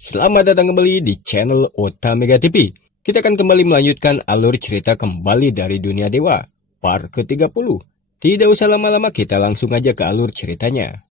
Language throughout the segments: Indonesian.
Selamat datang kembali di channel Otamega TV. Kita akan kembali melanjutkan alur cerita kembali dari dunia dewa, part ke-30. Tidak usah lama-lama, kita langsung aja ke alur ceritanya.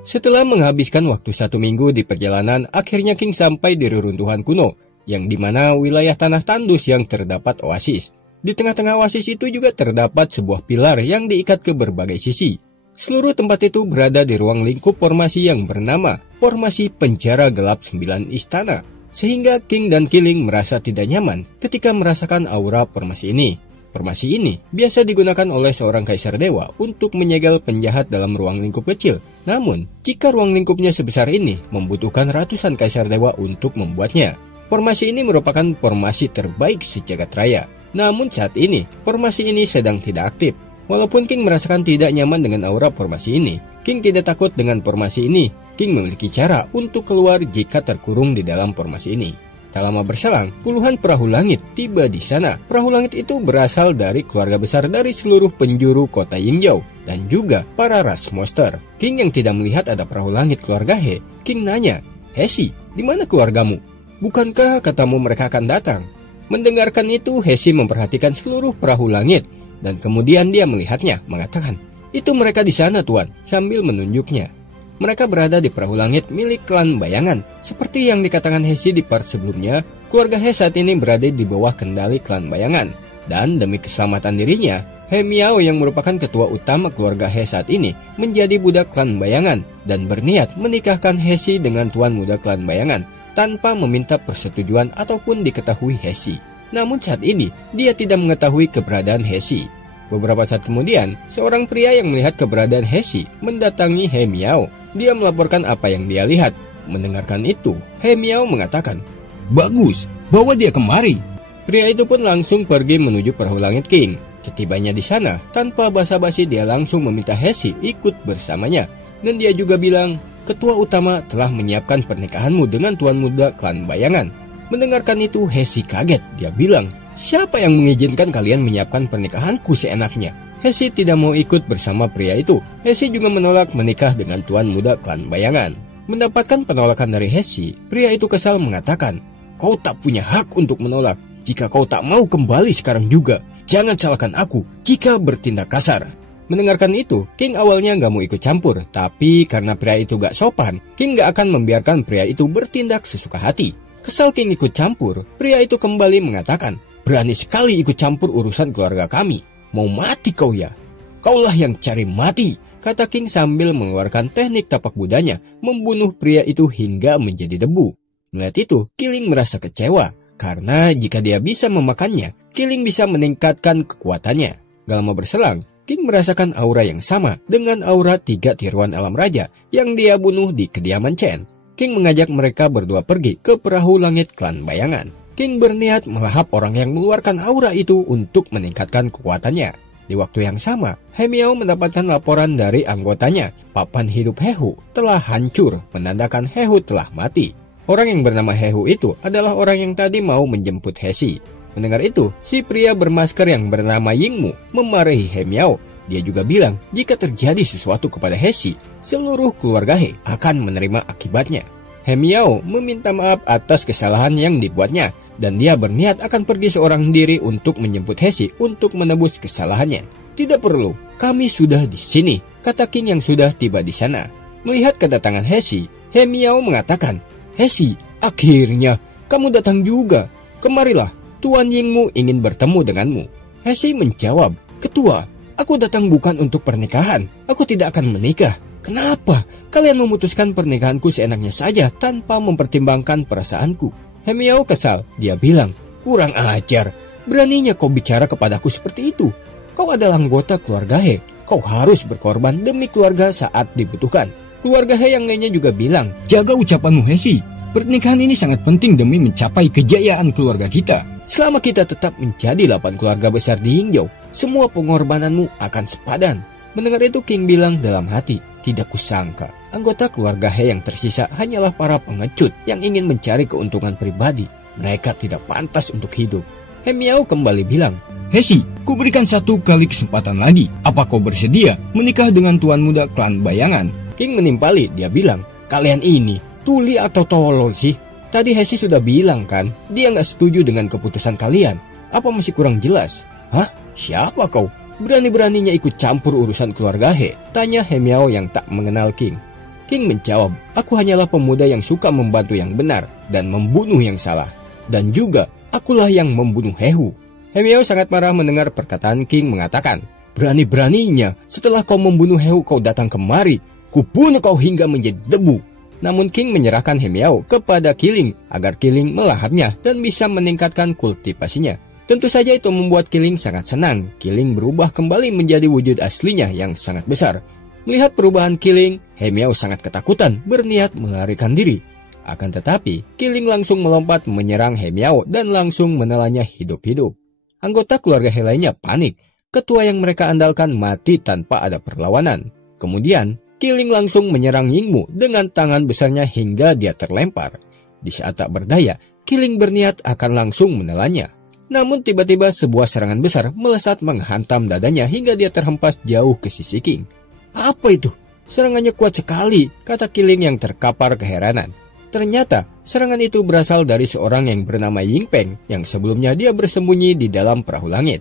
Setelah menghabiskan waktu 1 minggu di perjalanan, akhirnya King sampai di reruntuhan kuno, yang dimana wilayah tanah tandus yang terdapat oasis. Di tengah-tengah oasis itu juga terdapat sebuah pilar yang diikat ke berbagai sisi. Seluruh tempat itu berada di ruang lingkup formasi yang bernama Formasi Penjara Gelap 9 Istana. Sehingga King dan Killing merasa tidak nyaman ketika merasakan aura formasi ini. Formasi ini biasa digunakan oleh seorang kaisar dewa untuk menyegel penjahat dalam ruang lingkup kecil. Namun, jika ruang lingkupnya sebesar ini, membutuhkan ratusan kaisar dewa untuk membuatnya. Formasi ini merupakan formasi terbaik sejagat raya. Namun saat ini, formasi ini sedang tidak aktif. Walaupun King merasakan tidak nyaman dengan aura formasi ini, King tidak takut dengan formasi ini. King memiliki cara untuk keluar jika terkurung di dalam formasi ini. Tak lama berselang, puluhan perahu langit tiba di sana. Perahu langit itu berasal dari keluarga besar dari seluruh penjuru kota Yingyou dan juga para ras monster. King yang tidak melihat ada perahu langit keluarga He, King nanya, "Hesi, di mana keluargamu? Bukankah katamu mereka akan datang?" Mendengarkan itu, Hesi memperhatikan seluruh perahu langit. Dan kemudian dia melihatnya, mengatakan, "Itu mereka di sana, Tuan," sambil menunjuknya. Mereka berada di perahu langit milik klan bayangan. Seperti yang dikatakan Hesi di part sebelumnya, keluarga He saat ini berada di bawah kendali klan bayangan. Dan demi keselamatan dirinya, He Miao yang merupakan ketua utama keluarga He saat ini menjadi budak klan bayangan dan berniat menikahkan Hesi dengan tuan muda klan bayangan tanpa meminta persetujuan ataupun diketahui Hesi. Namun saat ini, dia tidak mengetahui keberadaan Hesi. Beberapa saat kemudian, seorang pria yang melihat keberadaan Hesi mendatangi He Miao. Dia melaporkan apa yang dia lihat. Mendengarkan itu, He Miao mengatakan, "Bagus, bawa dia kemari." Pria itu pun langsung pergi menuju perahu langit King. Setibanya di sana, tanpa basa-basi dia langsung meminta Hesi ikut bersamanya. Dan dia juga bilang, "Ketua utama telah menyiapkan pernikahanmu dengan tuan muda klan bayangan." Mendengarkan itu, Hesi kaget. Dia bilang, "Siapa yang mengizinkan kalian menyiapkan pernikahanku seenaknya?" Hesi tidak mau ikut bersama pria itu. Hesi juga menolak menikah dengan tuan muda klan bayangan. Mendapatkan penolakan dari Hesi, pria itu kesal mengatakan, "Kau tak punya hak untuk menolak. Jika kau tak mau kembali sekarang juga, jangan salahkan aku jika bertindak kasar." Mendengarkan itu, King awalnya gak mau ikut campur. Tapi karena pria itu gak sopan, King gak akan membiarkan pria itu bertindak sesuka hati. Kesal King ikut campur, pria itu kembali mengatakan, "Berani sekali ikut campur urusan keluarga kami. Mau mati kau ya? Kaulah yang cari mati," kata King sambil mengeluarkan teknik tapak budanya, membunuh pria itu hingga menjadi debu. Melihat itu, Killing merasa kecewa, karena jika dia bisa memakannya, Killing bisa meningkatkan kekuatannya. Gak lama berselang, King merasakan aura yang sama dengan aura 3 tiruan alam raja yang dia bunuh di kediaman Chen. King mengajak mereka berdua pergi ke perahu langit klan bayangan. King berniat melahap orang yang mengeluarkan aura itu untuk meningkatkan kekuatannya. Di waktu yang sama, He Miao mendapatkan laporan dari anggotanya. Papan hidup Hehu telah hancur, menandakan Hehu telah mati. Orang yang bernama Hehu itu adalah orang yang tadi mau menjemput Hesi. Mendengar itu, si pria bermasker yang bernama Yingmu memarahi He Miao. Dia juga bilang, jika terjadi sesuatu kepada Hesi, seluruh keluarga He akan menerima akibatnya. He Miao meminta maaf atas kesalahan yang dibuatnya, dan dia berniat akan pergi seorang diri untuk menjemput Hesi untuk menebus kesalahannya. "Tidak perlu, kami sudah di sini," kata King yang sudah tiba di sana. Melihat kedatangan Hesi, He Miao mengatakan, "Hesi, akhirnya kamu datang juga. Kemarilah, Tuan Yingmu ingin bertemu denganmu." Hesi menjawab, "Ketua, aku datang bukan untuk pernikahan. Aku tidak akan menikah." "Kenapa? Kalian memutuskan pernikahanku seenaknya saja tanpa mempertimbangkan perasaanku?" He Miao kesal. Dia bilang, "Kurang ajar. Beraninya kau bicara kepadaku seperti itu. Kau adalah anggota keluarga He. Kau harus berkorban demi keluarga saat dibutuhkan." Keluarga He yang lainnya juga bilang, "Jaga ucapanmu, Hesi. Pernikahan ini sangat penting demi mencapai kejayaan keluarga kita. Selama kita tetap menjadi 8 keluarga besar di Yingyou, semua pengorbananmu akan sepadan." Mendengar itu, King bilang dalam hati, "Tidak kusangka, anggota keluarga He yang tersisa hanyalah para pengecut yang ingin mencari keuntungan pribadi. Mereka tidak pantas untuk hidup." He Miao kembali bilang, Hesi, kuberikan satu kali kesempatan lagi. Apa kau bersedia menikah dengan tuan muda klan bayangan? King menimpali, dia bilang, kalian ini tuli atau tolol sih? Tadi Hesi sudah bilang kan, dia nggak setuju dengan keputusan kalian. Apa masih kurang jelas? Hah? Siapa kau? Berani-beraninya ikut campur urusan keluarga He? Tanya He Miao yang tak mengenal King. King menjawab, aku hanyalah pemuda yang suka membantu yang benar dan membunuh yang salah. Dan juga, akulah yang membunuh Hehu. He Miao sangat marah mendengar perkataan King mengatakan, berani-beraninya setelah kau membunuh Hehu kau datang kemari, kubunuh kau hingga menjadi debu. Namun King menyerahkan He Miao kepada Kiling agar Kiling melahapnya dan bisa meningkatkan kultivasinya. Tentu saja itu membuat Kiling sangat senang. Kiling berubah kembali menjadi wujud aslinya yang sangat besar. Melihat perubahan Kiling, He Miao sangat ketakutan berniat melarikan diri. Akan tetapi, Kiling langsung melompat menyerang He Miao dan langsung menelannya hidup-hidup. Anggota keluarga He lainnya panik. Ketua yang mereka andalkan mati tanpa ada perlawanan. Kemudian, Kiling langsung menyerang Yingmu dengan tangan besarnya hingga dia terlempar. Di saat tak berdaya, Kiling berniat akan langsung menelannya. Namun tiba-tiba sebuah serangan besar melesat menghantam dadanya hingga dia terhempas jauh ke sisi King. Apa itu? Serangannya kuat sekali, kata Kiling yang terkapar keheranan. Ternyata, serangan itu berasal dari seorang yang bernama Ying Peng yang sebelumnya dia bersembunyi di dalam perahu langit.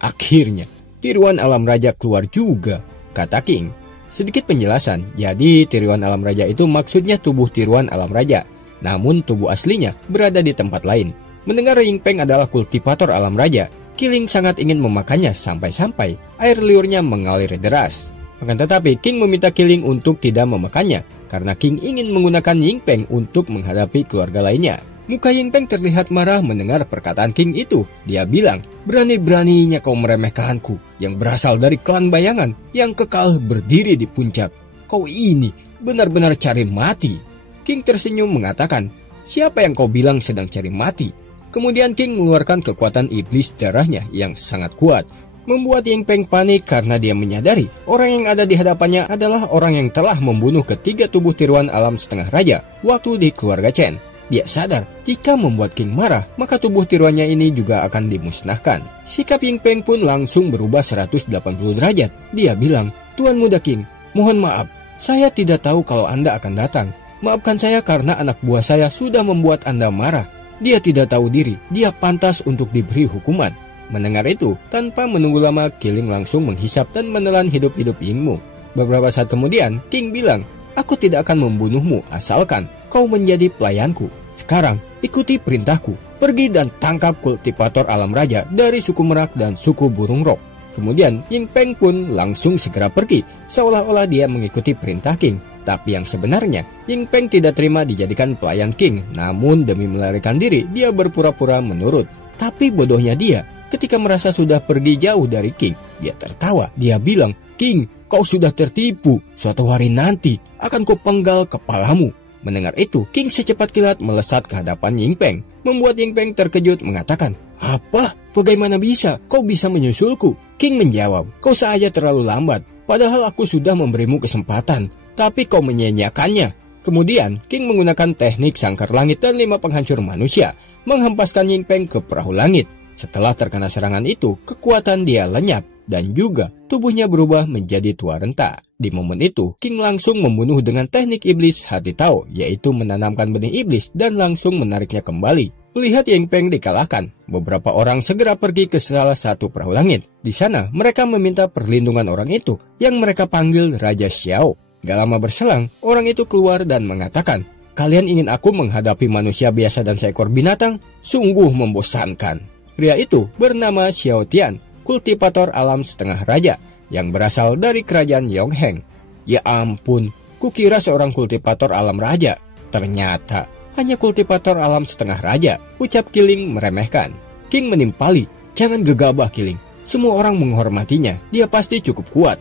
Akhirnya, tiruan alam raja keluar juga, kata King. Sedikit penjelasan, jadi tiruan alam raja itu maksudnya tubuh tiruan alam raja, namun tubuh aslinya berada di tempat lain. Mendengar Ying Peng adalah kultivator alam raja, Kiling sangat ingin memakannya sampai-sampai air liurnya mengalir deras. Akan tetapi King meminta Kiling untuk tidak memakannya, karena King ingin menggunakan Ying Peng untuk menghadapi keluarga lainnya. Muka Ying Peng terlihat marah mendengar perkataan King itu. Dia bilang, berani-beraninya kau meremehkanku yang berasal dari klan bayangan yang kekal berdiri di puncak. Kau ini benar-benar cari mati. King tersenyum mengatakan, siapa yang kau bilang sedang cari mati? Kemudian King mengeluarkan kekuatan iblis darahnya yang sangat kuat. Membuat Ying Peng panik karena dia menyadari orang yang ada di hadapannya adalah orang yang telah membunuh ketiga tubuh tiruan alam setengah raja waktu di keluarga Chen. Dia sadar jika membuat King marah maka tubuh tiruannya ini juga akan dimusnahkan. Sikap Ying Peng pun langsung berubah 180 derajat. Dia bilang, Tuan Muda King, mohon maaf, saya tidak tahu kalau Anda akan datang. Maafkan saya karena anak buah saya sudah membuat Anda marah. Dia tidak tahu diri, dia pantas untuk diberi hukuman. Mendengar itu, tanpa menunggu lama, Kiling langsung menghisap dan menelan hidup-hidup Yingmu. Beberapa saat kemudian, King bilang, aku tidak akan membunuhmu asalkan kau menjadi pelayanku. Sekarang, ikuti perintahku. Pergi dan tangkap kultivator alam raja dari suku Merak dan suku Burung Rok. Kemudian, Ying Peng pun langsung segera pergi, seolah-olah dia mengikuti perintah King. Tapi yang sebenarnya, Ying Peng tidak terima dijadikan pelayan King. Namun demi melarikan diri, dia berpura-pura menurut. Tapi bodohnya dia, ketika merasa sudah pergi jauh dari King, dia tertawa. Dia bilang, King, kau sudah tertipu. Suatu hari nanti akan kupenggal kepalamu. Mendengar itu, King secepat kilat melesat ke hadapan Ying Peng. Membuat Ying Peng terkejut mengatakan, apa? Bagaimana bisa? Kau bisa menyusulku? King menjawab, kau saja terlalu lambat. Padahal aku sudah memberimu kesempatan, tapi kau menyia-nyiakannya. Kemudian, King menggunakan teknik sangkar langit dan 5 penghancur manusia, menghempaskan Ying Peng ke perahu langit. Setelah terkena serangan itu, kekuatan dia lenyap dan juga tubuhnya berubah menjadi tua renta. Di momen itu, King langsung membunuh dengan teknik iblis hati Tao, yaitu menanamkan benih iblis dan langsung menariknya kembali. Melihat Ying Peng dikalahkan, beberapa orang segera pergi ke salah satu perahu langit. Di sana, mereka meminta perlindungan orang itu, yang mereka panggil Raja Xiao. Gak lama berselang, orang itu keluar dan mengatakan, kalian ingin aku menghadapi manusia biasa dan seekor binatang? Sungguh membosankan. Pria itu bernama Xiao Tian, kultivator alam setengah raja, yang berasal dari kerajaan Yongheng. Ya ampun, kukira seorang kultivator alam raja. Ternyata hanya kultivator alam setengah raja, ucap Kiling meremehkan. King menimpali, jangan gegabah Kiling. Semua orang menghormatinya, dia pasti cukup kuat.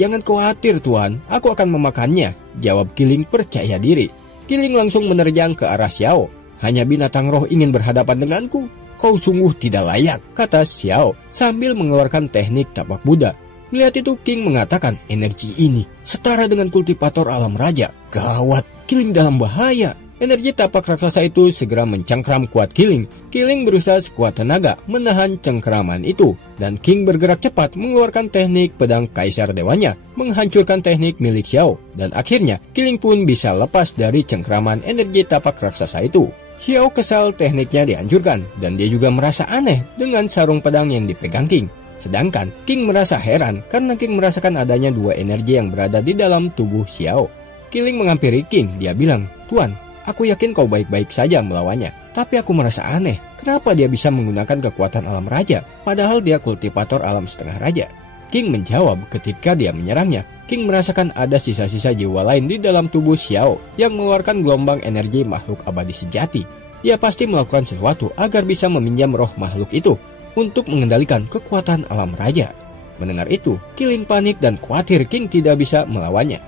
Jangan khawatir Tuan, aku akan memakannya, jawab Kiling percaya diri. Kiling langsung menerjang ke arah Xiao. Hanya binatang roh ingin berhadapan denganku? Kau sungguh tidak layak, kata Xiao sambil mengeluarkan teknik tapak Buddha. Melihat itu King mengatakan, energi ini setara dengan kultivator alam raja. Gawat, Kiling dalam bahaya. Energi tapak raksasa itu segera mencengkram kuat Killing. Killing berusaha sekuat tenaga menahan cengkraman itu, dan King bergerak cepat mengeluarkan teknik pedang Kaisar Dewanya, menghancurkan teknik milik Xiao, dan akhirnya Killing pun bisa lepas dari cengkraman energi tapak raksasa itu. Xiao kesal tekniknya dihancurkan, dan dia juga merasa aneh dengan sarung pedang yang dipegang King. Sedangkan King merasa heran karena King merasakan adanya dua energi yang berada di dalam tubuh Xiao. Killing menghampiri King, dia bilang, "Tuan, aku yakin kau baik-baik saja melawannya, tapi aku merasa aneh. Kenapa dia bisa menggunakan kekuatan alam raja, padahal dia kultivator alam setengah raja?" King menjawab ketika dia menyerangnya, King merasakan ada sisa-sisa jiwa lain di dalam tubuh Xiao yang mengeluarkan gelombang energi makhluk abadi sejati. Dia pasti melakukan sesuatu agar bisa meminjam roh makhluk itu untuk mengendalikan kekuatan alam raja. Mendengar itu, Killing panik dan khawatir King tidak bisa melawannya.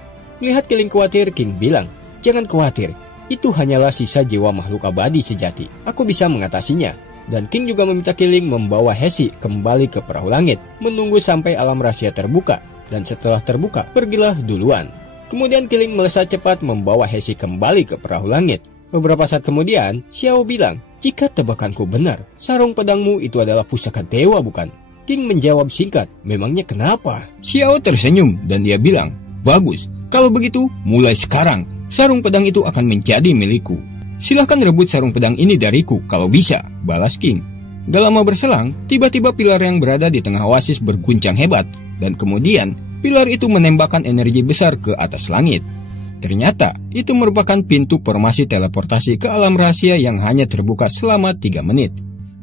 Melihat Killing khawatir, King bilang, "Jangan khawatir. Itu hanyalah sisa jiwa makhluk abadi sejati. Aku bisa mengatasinya." Dan King juga meminta Killing membawa Hesi kembali ke perahu langit, menunggu sampai alam rahasia terbuka. Dan setelah terbuka, pergilah duluan. Kemudian Killing melesat cepat membawa Hesi kembali ke perahu langit. Beberapa saat kemudian, Xiao bilang, "Jika tebakanku benar, sarung pedangmu itu adalah pusaka dewa, bukan?" King menjawab singkat, "Memangnya kenapa?" Xiao tersenyum dan dia bilang, "Bagus, kalau begitu mulai sekarang sarung pedang itu akan menjadi milikku. Silahkan rebut sarung pedang ini dariku kalau bisa," balas King. Gak lama berselang, tiba-tiba pilar yang berada di tengah oasis berguncang hebat, dan kemudian pilar itu menembakkan energi besar ke atas langit. Ternyata itu merupakan pintu formasi teleportasi ke alam rahasia yang hanya terbuka selama 3 menit.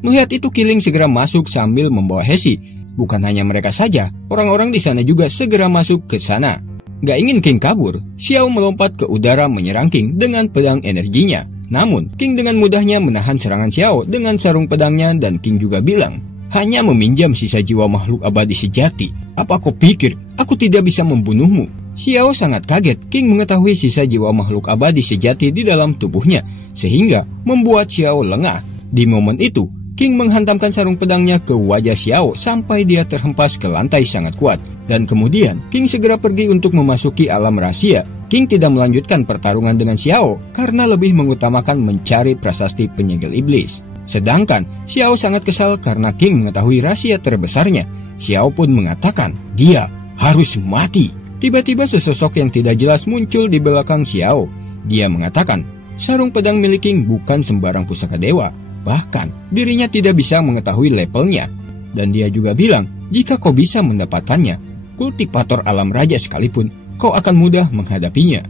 Melihat itu, Killing segera masuk sambil membawa Hesi. Bukan hanya mereka saja, orang-orang di sana juga segera masuk ke sana. Gak ingin King kabur, Xiao melompat ke udara menyerang King dengan pedang energinya. Namun, King dengan mudahnya menahan serangan Xiao dengan sarung pedangnya, dan King juga bilang, "Hanya meminjam sisa jiwa makhluk abadi sejati. Apa kau pikir aku tidak bisa membunuhmu?" Xiao sangat kaget King mengetahui sisa jiwa makhluk abadi sejati di dalam tubuhnya, sehingga membuat Xiao lengah. Di momen itu, King menghantamkan sarung pedangnya ke wajah Xiao sampai dia terhempas ke lantai sangat kuat. Dan kemudian, King segera pergi untuk memasuki alam rahasia. King tidak melanjutkan pertarungan dengan Xiao karena lebih mengutamakan mencari prasasti penyegel iblis. Sedangkan, Xiao sangat kesal karena King mengetahui rahasia terbesarnya. Xiao pun mengatakan, dia harus mati. Tiba-tiba sesosok yang tidak jelas muncul di belakang Xiao. Dia mengatakan, sarung pedang milik King bukan sembarang pusaka dewa. Bahkan, dirinya tidak bisa mengetahui levelnya. Dan dia juga bilang, jika kau bisa mendapatkannya, kultivator alam raja sekalipun, kau akan mudah menghadapinya.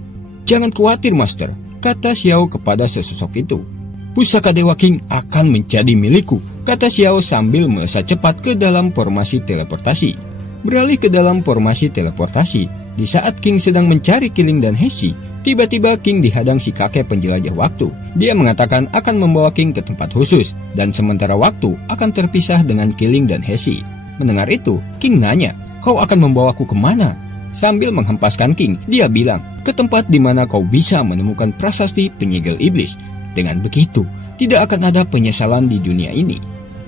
Jangan khawatir, Master, kata Xiao kepada sesosok itu. Pusaka Dewa King akan menjadi milikku, kata Xiao sambil melesat cepat ke dalam formasi teleportasi. Beralih ke dalam formasi teleportasi, di saat King sedang mencari Killing dan Hesi, tiba-tiba King dihadang si kakek penjelajah waktu. Dia mengatakan akan membawa King ke tempat khusus, dan sementara waktu akan terpisah dengan Killing dan Hesi. Mendengar itu, King nanya, "Kau akan membawaku kemana?" Sambil menghempaskan King, dia bilang, "Ke tempat di mana kau bisa menemukan prasasti penyegel iblis. Dengan begitu, tidak akan ada penyesalan di dunia ini."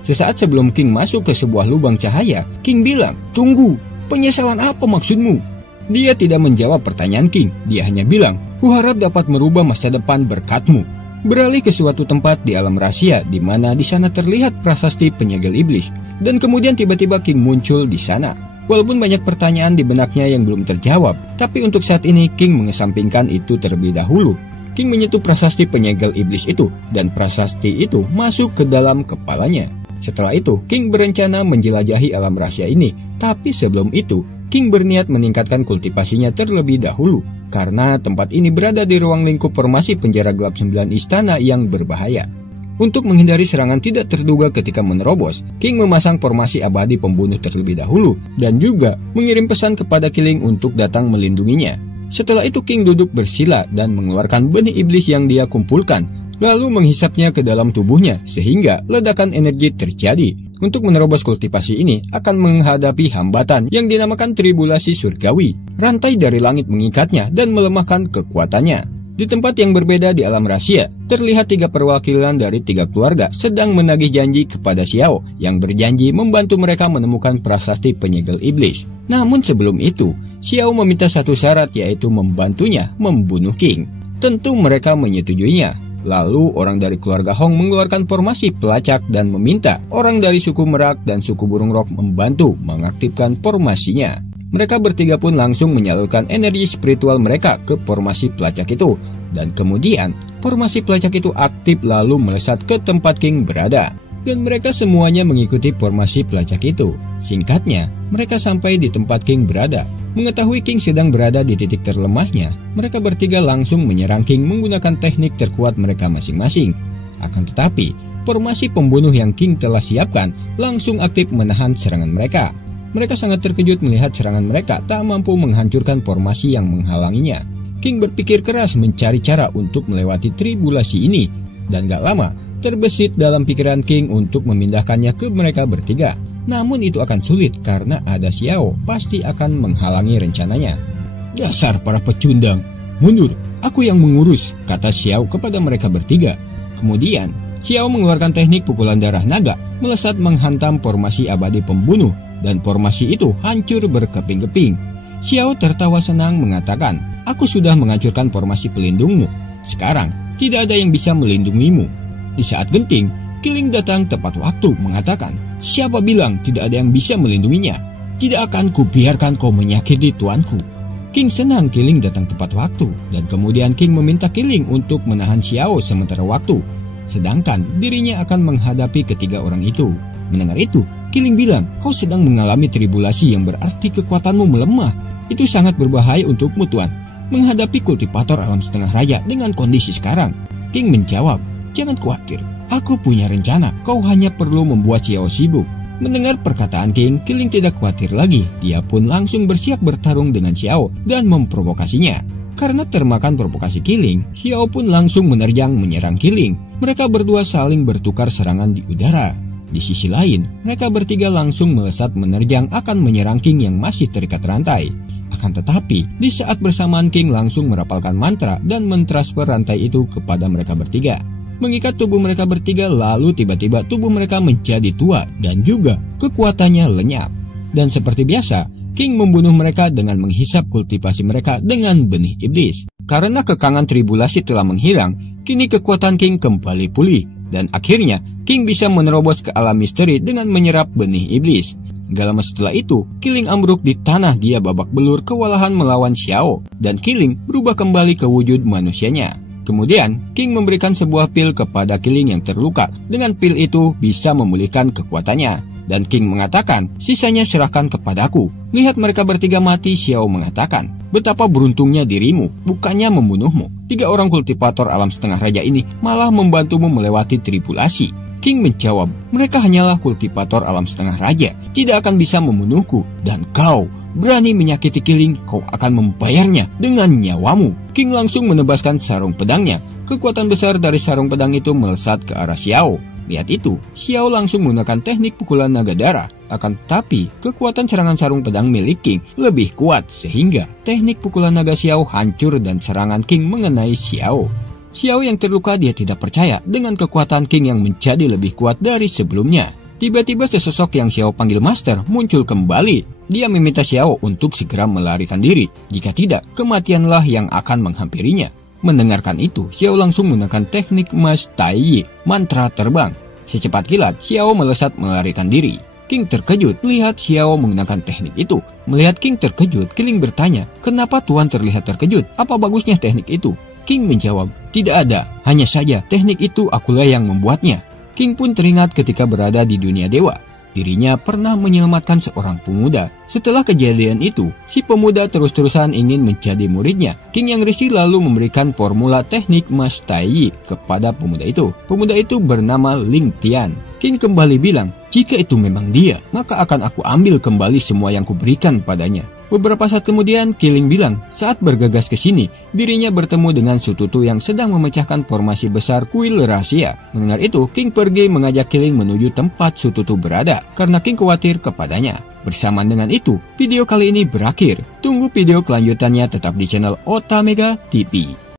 Sesaat sebelum King masuk ke sebuah lubang cahaya, King bilang, "Tunggu, penyesalan apa maksudmu?" Dia tidak menjawab pertanyaan King, dia hanya bilang, "Kuharap dapat merubah masa depan berkatmu." Beralih ke suatu tempat di alam rahasia, di mana di sana terlihat prasasti penyegel iblis. Dan kemudian tiba-tiba King muncul di sana. Walaupun banyak pertanyaan di benaknya yang belum terjawab, tapi untuk saat ini King mengesampingkan itu terlebih dahulu. King menyentuh prasasti penyegel iblis itu, dan prasasti itu masuk ke dalam kepalanya. Setelah itu, King berencana menjelajahi alam rahasia ini, tapi sebelum itu, King berniat meningkatkan kultivasinya terlebih dahulu, karena tempat ini berada di ruang lingkup formasi penjara gelap 9 istana yang berbahaya. Untuk menghindari serangan tidak terduga ketika menerobos, King memasang formasi abadi pembunuh terlebih dahulu, dan juga mengirim pesan kepada Killing untuk datang melindunginya. Setelah itu King duduk bersila dan mengeluarkan benih iblis yang dia kumpulkan, lalu menghisapnya ke dalam tubuhnya sehingga ledakan energi terjadi. Untuk menerobos kultivasi ini akan menghadapi hambatan yang dinamakan tribulasi surgawi. Rantai dari langit mengikatnya dan melemahkan kekuatannya. Di tempat yang berbeda di alam rahasia, terlihat 3 perwakilan dari 3 keluarga sedang menagih janji kepada Xiao yang berjanji membantu mereka menemukan prasasti penyegel iblis. Namun sebelum itu, Xiao meminta satu syarat, yaitu membantunya membunuh King. Tentu mereka menyetujuinya. Lalu orang dari keluarga Hong mengeluarkan formasi pelacak dan meminta orang dari suku Merak dan suku Burung Rok membantu mengaktifkan formasinya. Mereka bertiga pun langsung menyalurkan energi spiritual mereka ke formasi pelacak itu. Dan kemudian formasi pelacak itu aktif lalu melesat ke tempat King berada. Dan mereka semuanya mengikuti formasi pelacak itu. Singkatnya, mereka sampai di tempat King berada. Mengetahui King sedang berada di titik terlemahnya, mereka bertiga langsung menyerang King menggunakan teknik terkuat mereka masing-masing. Akan tetapi, formasi pembunuh yang King telah siapkan langsung aktif menahan serangan mereka. Mereka sangat terkejut melihat serangan mereka tak mampu menghancurkan formasi yang menghalanginya. King berpikir keras mencari cara untuk melewati tribulasi ini, dan gak lama terbesit dalam pikiran King untuk memindahkannya ke mereka bertiga. Namun itu akan sulit karena ada Xiao pasti akan menghalangi rencananya. Dasar para pecundang, mundur, aku yang mengurus, kata Xiao kepada mereka bertiga. Kemudian Xiao mengeluarkan teknik pukulan darah naga, melesat menghantam formasi abadi pembunuh, dan formasi itu hancur berkeping-keping. Xiao tertawa senang mengatakan, aku sudah menghancurkan formasi pelindungmu. Sekarang tidak ada yang bisa melindungimu. Di saat genting, Killing datang tepat waktu mengatakan, siapa bilang tidak ada yang bisa melindunginya? Tidak akan kubiarkan kau menyakiti tuanku. King senang Killing datang tepat waktu, dan kemudian King meminta Killing untuk menahan Xiao sementara waktu. Sedangkan dirinya akan menghadapi ketiga orang itu. Mendengar itu, Killing bilang, kau sedang mengalami tribulasi yang berarti kekuatanmu melemah. Itu sangat berbahaya untukmu tuan, menghadapi kultivator alam setengah raja dengan kondisi sekarang. King menjawab, jangan khawatir. Aku punya rencana, kau hanya perlu membuat Xiao sibuk. Mendengar perkataan King, Killing tidak khawatir lagi. Dia pun langsung bersiap bertarung dengan Xiao dan memprovokasinya. Karena termakan provokasi Killing, Xiao pun langsung menerjang menyerang Killing. Mereka berdua saling bertukar serangan di udara. Di sisi lain, mereka bertiga langsung melesat menerjang akan menyerang King yang masih terikat rantai. Akan tetapi, di saat bersamaan King langsung merapalkan mantra dan mentransfer rantai itu kepada mereka bertiga. Mengikat tubuh mereka bertiga, lalu tiba-tiba tubuh mereka menjadi tua dan juga kekuatannya lenyap. Dan seperti biasa, King membunuh mereka dengan menghisap kultivasi mereka dengan benih iblis. Karena kekangan tribulasi telah menghilang, kini kekuatan King kembali pulih. Dan akhirnya, King bisa menerobos ke alam misteri dengan menyerap benih iblis. Gak lama setelah itu, Killing ambruk di tanah. Dia babak belur kewalahan melawan Xiao. Dan Killing berubah kembali ke wujud manusianya. Kemudian, King memberikan sebuah pil kepada Killing yang terluka. Dengan pil itu bisa memulihkan kekuatannya. Dan King mengatakan, sisanya serahkan kepadaku. Lihat mereka bertiga mati, Xiao mengatakan, betapa beruntungnya dirimu, bukannya membunuhmu. 3 orang kultivator alam setengah raja ini malah membantumu melewati tribulasi. King menjawab, mereka hanyalah kultivator alam setengah raja, tidak akan bisa membunuhku. Dan kau berani menyakiti Killing, kau akan membayarnya dengan nyawamu. King langsung menebaskan sarung pedangnya. Kekuatan besar dari sarung pedang itu melesat ke arah Xiao. Lihat itu, Xiao langsung menggunakan teknik pukulan naga darah. Akan tetapi, kekuatan serangan sarung pedang milik King lebih kuat sehingga teknik pukulan naga Xiao hancur dan serangan King mengenai Xiao. Xiao yang terluka, dia tidak percaya dengan kekuatan King yang menjadi lebih kuat dari sebelumnya. Tiba-tiba sesosok yang Xiao panggil Master muncul kembali. Dia meminta Xiao untuk segera melarikan diri. Jika tidak, kematianlah yang akan menghampirinya. Mendengarkan itu, Xiao langsung menggunakan teknik Mas Tai Yi, mantra terbang. Secepat kilat, Xiao melesat melarikan diri. King terkejut melihat Xiao menggunakan teknik itu. Melihat King terkejut, Killing bertanya, kenapa Tuan terlihat terkejut? Apa bagusnya teknik itu? King menjawab, tidak ada, hanya saja teknik itu akulah yang membuatnya. King pun teringat ketika berada di dunia dewa. Dirinya pernah menyelamatkan seorang pemuda. Setelah kejadian itu, si pemuda terus-terusan ingin menjadi muridnya. King yang risih lalu memberikan formula teknik Mas Tai Yi kepada pemuda itu. Pemuda itu bernama Ling Tian. King kembali bilang, jika itu memang dia, maka akan aku ambil kembali semua yang kuberikan padanya. Beberapa saat kemudian, Killing bilang, saat bergegas ke sini, dirinya bertemu dengan Sututu yang sedang memecahkan formasi besar kuil rahasia. Mendengar itu, King pergi mengajak Killing menuju tempat Sututu berada, karena King khawatir kepadanya. Bersamaan dengan itu, video kali ini berakhir. Tunggu video kelanjutannya tetap di channel Otamega TV.